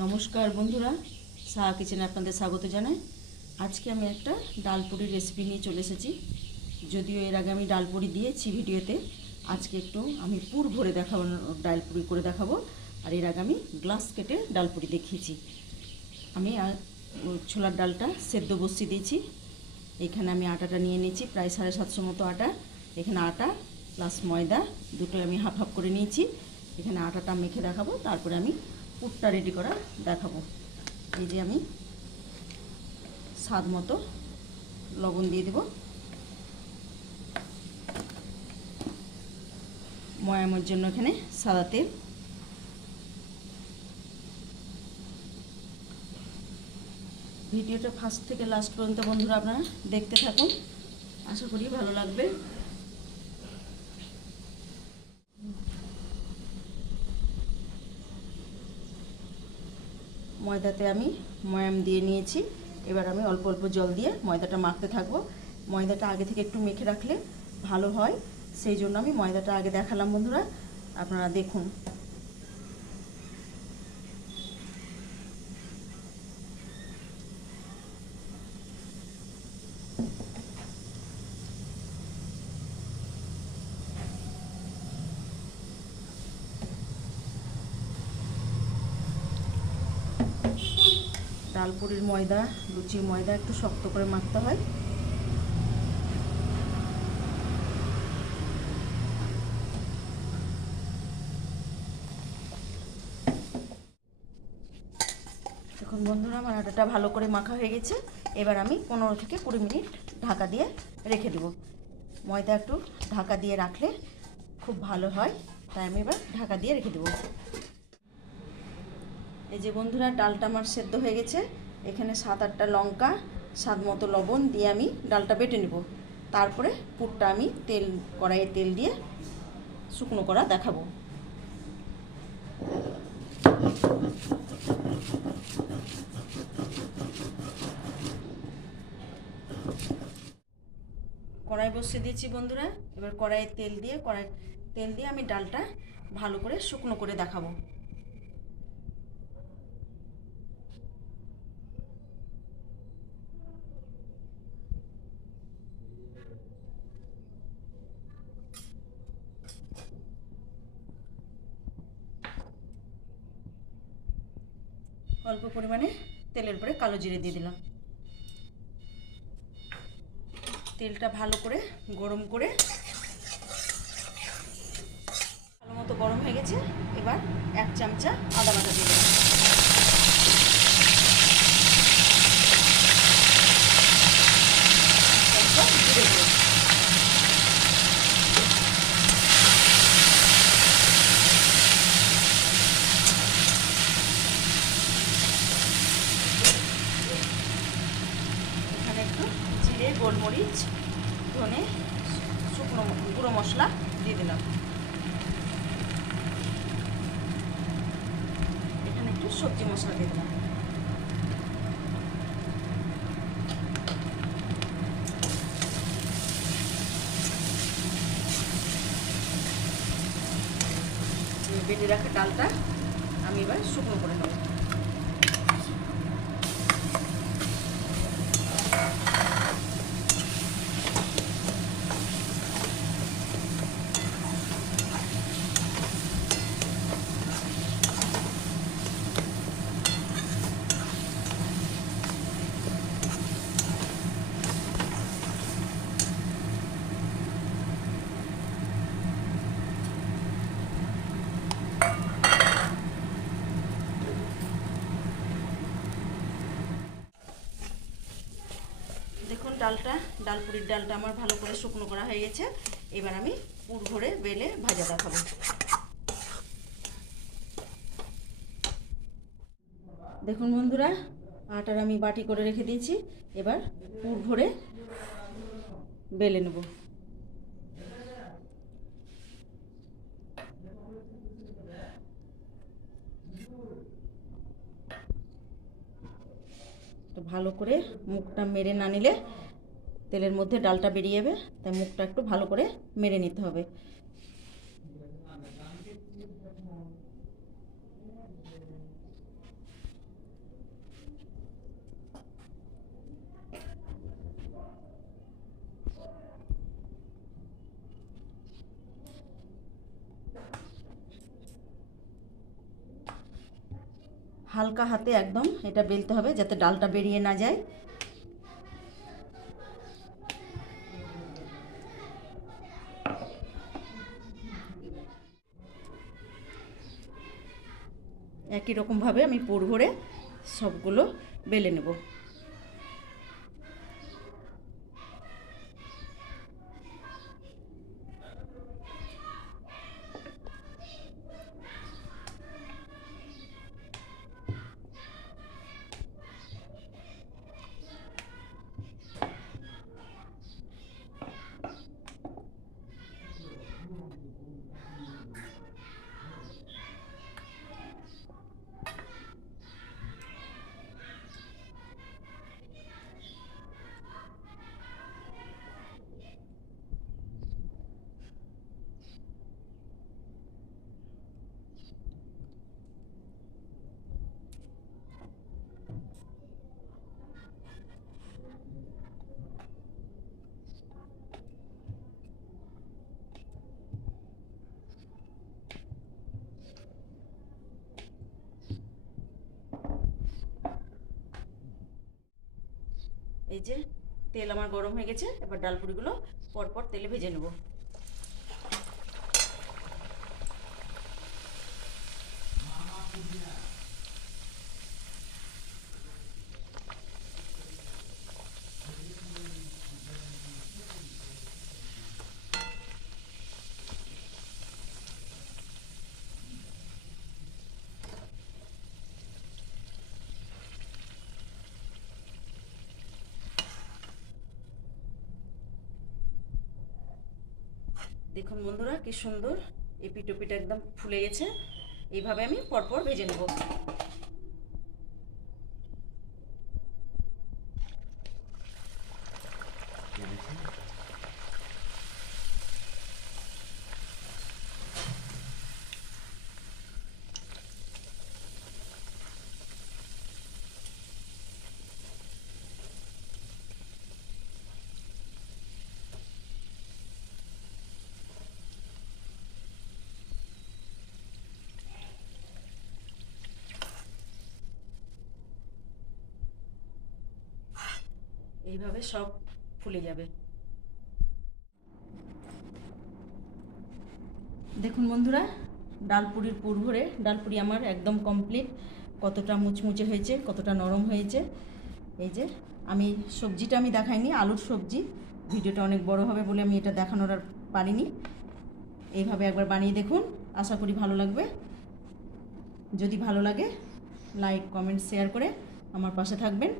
নমস্কার বন্ধুরা, সাহা কিচেনে আপনাদের স্বাগত জানাই। আজকে আমি একটা ডালপুরির রেসিপি নিয়ে চলে এসেছি। যদিও এর আগে আমি ডালপুরি দিয়েছি ভিডিওতে, আজকে একটু আমি পুর ভরে দেখাবো, ডালপুরি করে দেখাবো। আর এর আগে আমি গ্লাস কেটে ডালপুরি দেখিয়েছি। আমি ছোলার ডালটা সেদ্ধ বসিয়ে দিয়েছি। এখানে আমি আটাটা নিয়ে নিয়েছি, প্রায় 750 মতো আটা। এখানে আটা প্লাস ময়দা দুটোই আমি হাফ হাফ করে নিয়েছি। এখানে আটাটা মেখে দেখাবো, তারপরে আমি পুরটা রেডি করা দেখাবো। এই যে আমি স্বাদ মতো লবণ দিয়ে দেব, ময়ামের জন্য এখানে সাদা তেল। ভিডিওটা ফার্স্ট থেকে লাস্ট পর্যন্ত বন্ধুরা আপনারা দেখতে থাকুন, আশা করি ভালো লাগবে। ময়দাতে আমি ময়াম দিয়ে নিয়েছি। এবার আমি অল্প অল্প জল দিয়ে ময়দাটা মাখতে থাকবো। ময়দাটা আগে থেকে একটু মেখে রাখলে ভালো হয়, সেই জন্য আমি ময়দাটা আগে দেখালাম বন্ধুরা, আপনারা দেখুন। ডালপুরির ময়দা, লুচির ময়দা একটু শক্ত করে মাখতে হয়। এখন বন্ধুরা আমার আটাটা ভালো করে মাখা হয়ে গেছে। এবার আমি 15 থেকে 20 মিনিট ঢাকা দিয়ে রেখে দেব। ময়দা একটু ঢাকা দিয়ে রাখলে খুব ভালো হয়, তাই আমি এবার ঢাকা দিয়ে রেখে দেব। এই যে বন্ধুরা, ডালটা আমার সেদ্ধ হয়ে গেছে। এখানে 7-8টা লঙ্কা, স্বাদ মতো লবণ দিয়ে আমি ডালটা বেটে নেব। তারপরে পুরটা আমি কড়াইয়ে তেল দিয়ে শুকনো করা দেখাবো। কড়াই বসিয়ে দিয়েছি বন্ধুরা। এবার কড়াইয়ে তেল দিয়ে আমি ডালটা ভালো করে শুকনো করে দেখাবো। অল্প পরিমাণে তেলের উপরে কালো জিরে দিয়ে দিলাম। তেলটা ভালো করে গরম করে ভালো মতো গরম হয়ে গেছে। এবার 1 চামচা আদা বাটা দিয়ে দিলাম। এখানে একটু জিরে, গোলমরিচ, ধনে, শুকনো গুঁড়ো মশলা দিয়ে দিলাম। এখানে একটু সবজি মশলা দিয়ে দিলাম। বেটে রাখা ডালটা আমি এবার শুকনো করে নেব। দেখুন ডালপুরির ডালটা আমার ভালো করে শুকনো করা হয়ে গেছে। এবার আমি পুর ভরে বেলে ভাজা দেখাবো। দেখুন বন্ধুরা, আটার আমি বাটি করে রেখে দিয়েছি। এবার পুর ভরে বেলে নেব। তো ভালো করে মুখটা মেরে না নিলে তেলের মধ্যে ডালটা বেরিয়ে যাবে, তাই মুখটা একটু ভালো করে মেরে নিতে হবে। হালকা হাতে একদম এটা বেলতে হবে যাতে ডালটা বেরিয়ে না যায়। একই রকমভাবে আমি পুর ভরে সবগুলো বেলে নেব। এই যে তেল আমার গরম হয়ে গেছে, এবার ডালপুরিগুলো পরপর তেলে ভেজে নেব। দেখুন বন্ধুরা কি সুন্দর এপিট ওপিট একদম ফুলে গেছে। এইভাবে আমি পরপর ভেজে নেব। এইভাবে সব ফুলে যাবে। দেখুন বন্ধুরা ডালপুরির পুর ভরে ডালপুরি আমার একদম কমপ্লিট। কতটা মুচমুচে হয়েছে, কতটা নরম হয়েছে। এই যে আমি সবজিটা আমি দেখাইনি, আলুর সবজি, ভিডিওটা অনেক বড় হবে বলে আমি এটা দেখানোর আর পারিনি। এইভাবে একবার বানিয়ে দেখুন, আশা করি ভালো লাগবে। যদি ভালো লাগে লাইক কমেন্ট শেয়ার করে আমার পাশে থাকবেন।